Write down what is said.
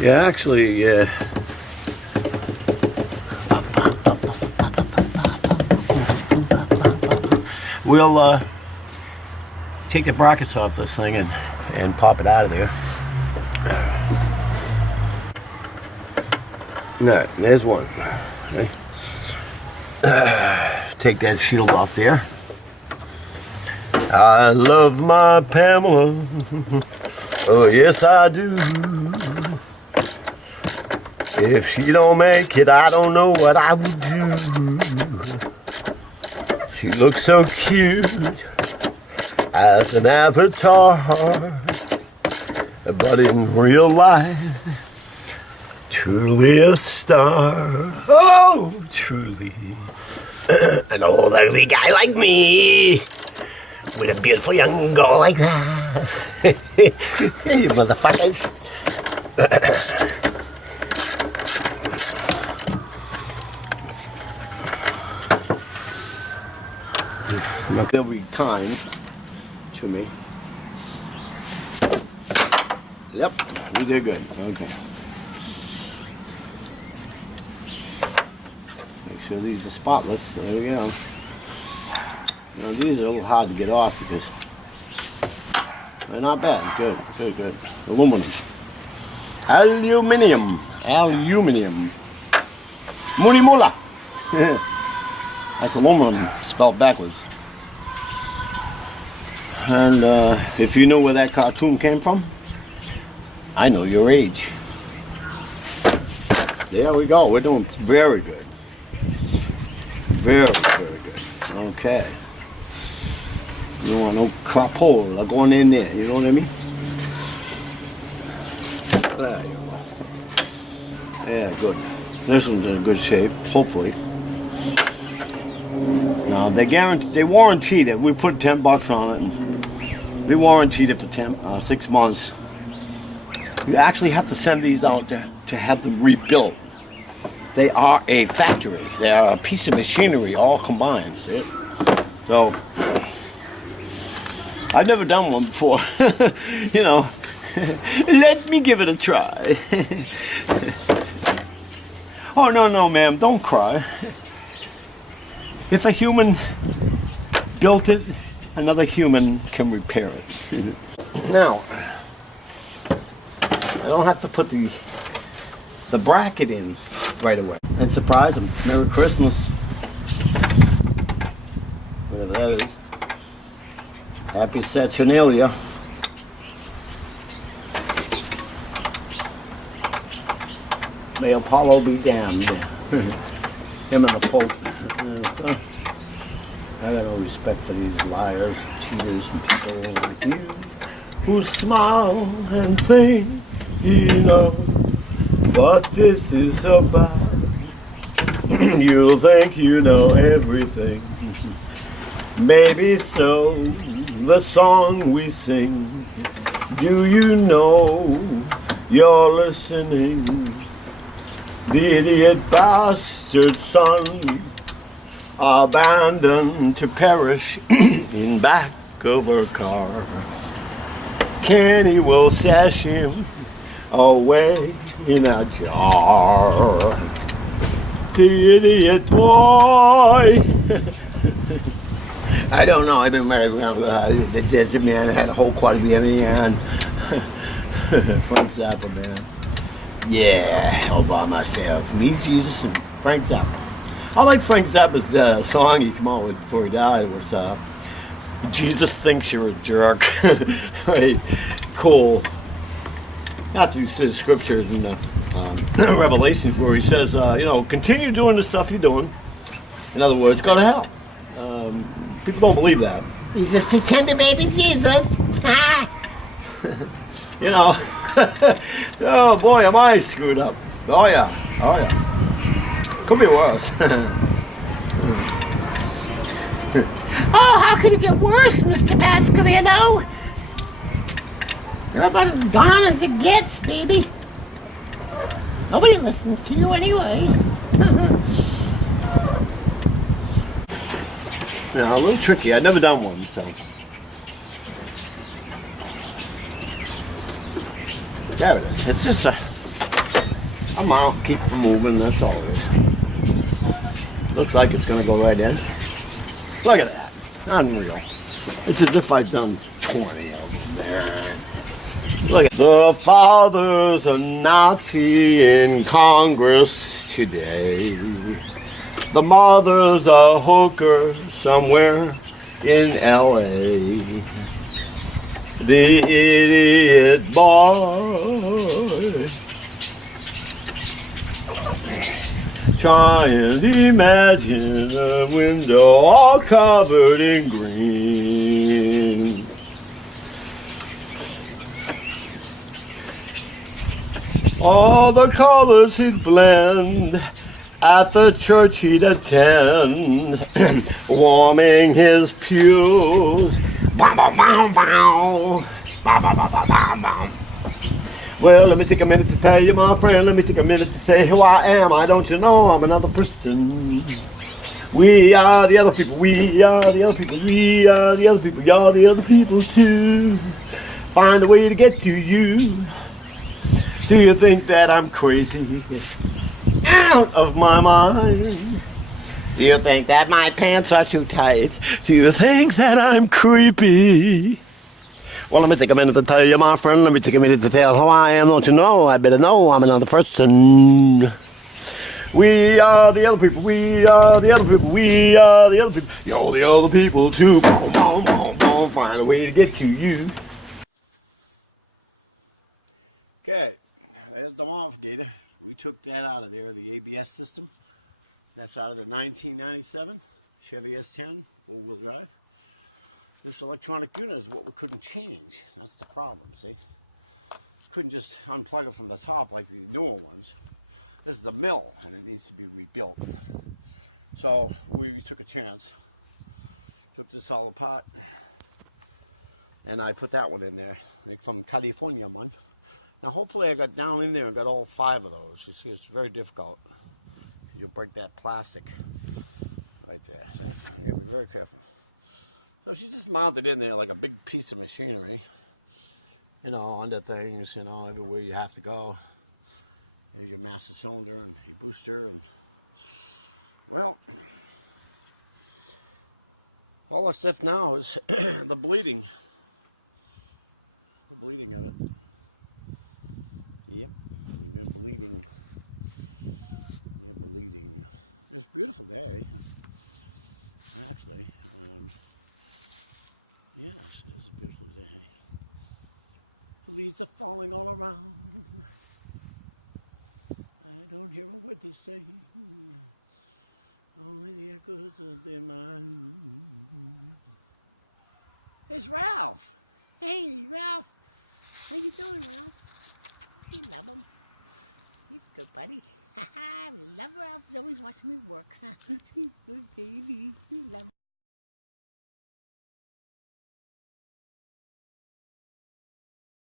Yeah, actually, we'll take the brackets off this thing and pop it out of there. Alright, there's one. Okay. Take that shield off there. I love my Pamela. Oh, yes, I do. If she don't make it, I don't know what I would do. She looks so cute as an avatar, but in real life, truly a star. Oh, truly. An old ugly guy like me with a beautiful young girl like that. You motherfuckers. They'll be kind to me. Yep, we did good. Okay. Make sure these are spotless. There we go. Now these are a little hard to get off because they're not bad. Good, good, good. Aluminum. Aluminium. Aluminium. Munimula. That's aluminum spelled backwards. And if you know where that cartoon came from, I know your age. There we go. We're doing very good. Very, very good. Okay. You don't want no crapola going in there. You know what I mean? There you go. Yeah, good. This one's in good shape, hopefully. Now they warranted it. We put $10 on it. And we warranted it for 6 months. You actually have to send these out to have them rebuilt. They are a factory. They are a piece of machinery all combined. See? So I've never done one before. You know, let me give it a try. Oh, no, ma'am, don't cry. If a human built it, another human can repair it. Now, I don't have to put the bracket in right away. And surprise them. Merry Christmas. Whatever that is. Happy Saturnalia. May Apollo be damned. Him and the Pope. I got no respect for these liars, cheaters, and people like you who smile and think you know what this is about. You think you know everything. Maybe so. The song we sing. Do you know you're listening? The idiot bastard son, abandoned to perish in back of a car. Kenny will sash him away in a jar. The idiot boy. I don't know. I've been married around the desert man. I had a whole quad of and Frank Zappa, man. Yeah, all by myself. Me, Jesus, and Frank Zappa. I like Frank Zappa's song he came out with before he died. It was Jesus Thinks You're a Jerk. Right? Cool. That's these scriptures in the Revelations where he says, you know, continue doing the stuff you're doing. In other words, go to hell. People don't believe that. He's just a tender baby Jesus. You know. Oh boy, am I screwed up. Oh yeah. Oh yeah. Could be worse. Oh, how could it get worse, Mr. Pasqualino? You're about as gone as it gets, baby. Nobody listens to you anyway. Yeah, a little tricky. I've never done one, so. There it is. It's just a I'm out, keep from moving, that's all it is. Looks like it's gonna go right in. Look at that. Unreal. It's as if I've done 20 of them there. Look at the father's a Nazi in Congress today. The mother's a hooker somewhere in LA. The idiot boy trying to imagine a window all covered in green. All the colors he'd blend at the church he'd attend, warming his pews. Bow, bow, bow, bow. Bow, bow, bow, bow, bow, bow. Well, let me take a minute to tell you, my friend. Let me take a minute to say who I am. I don't you know I'm another person. We are the other people. We are the other people. We are the other people. You're the other people too. Find a way to get to you. Do you think that I'm crazy? Out of my mind. Do you think that my pants are too tight? Do you think that I'm creepy? Well, let me take a minute to tell you, my friend. Let me take a minute to tell who I am. Don't you know? I better know I'm another person. We are the other people. We are the other people. We are the other people. You're the other people too. Boom, boom, boom, boom. Find a way to get to you. Okay, there's the modificator. We took that out of there, the ABS system. That's out of the 1997 Chevy S-10 four-wheel drive. This electronic unit is what we couldn't change. That's the problem, see? Couldn't just unplug it from the top like the newer ones. This is the mill, and it needs to be rebuilt. So we took a chance. Took this all apart, and I put that one in there, like from California one. Now hopefully I got down in there and got all 5 of those. You see, it's very difficult. You'll break that plastic right there. So you gotta be very careful. No, she just mounted in there like a big piece of machinery. You know, under things, you know, everywhere you have to go. There's your master cylinder and your booster. Well, all that's left now is the bleeding. The bleeding unit. Yep. It's Ralph.